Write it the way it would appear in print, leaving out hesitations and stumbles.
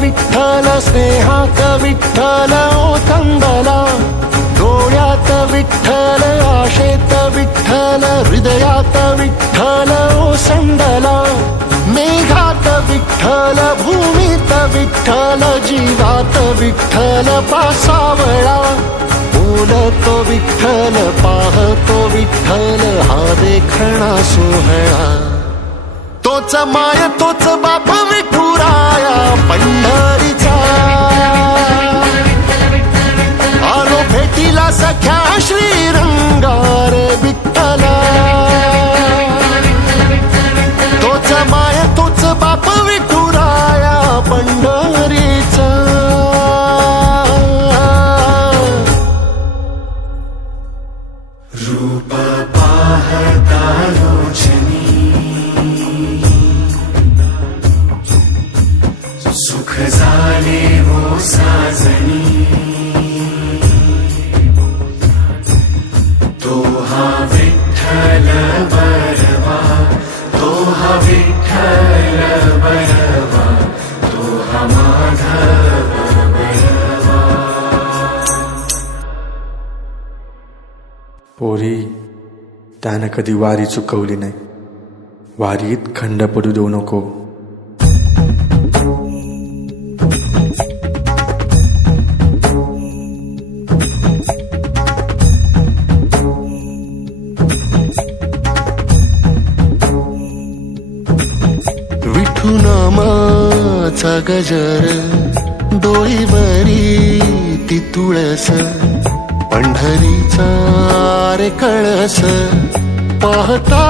विठ्ठल स्नेहात विठ्ठल ओथंबला, डोळ्यात विठ्ठल आशेत विठ्ठल हृदयात विठ्ठल ओसंडला, मेघात विठ्ठल भूमीत विठ्ठल जीवात विठ्ठल पासावळा, बोलतो विठ्ठल पाहतो विठ्ठल हा देखणा सोहळा, तोच माय तोच बाप विठुराया पंढरीचा, आलो भेटीला सख्या श्रीरंगार विठ्ठला, तोच माय तोच बाप विठुराया पंढरीचा. रूप पाहता लोचनी सुख झाले वो साजनी, तो हा विठ्ठल बरवा, तो हा विठ्ठल बरवा, तो हा माधव बरवा. पोरी, त्यानं कधी वारी चुकवली नाही, वारीत खंड पडू देऊ नको. विठू नामाचा गजर डोईवरी ती तुळस, पंढरीचा रे कळस पाहता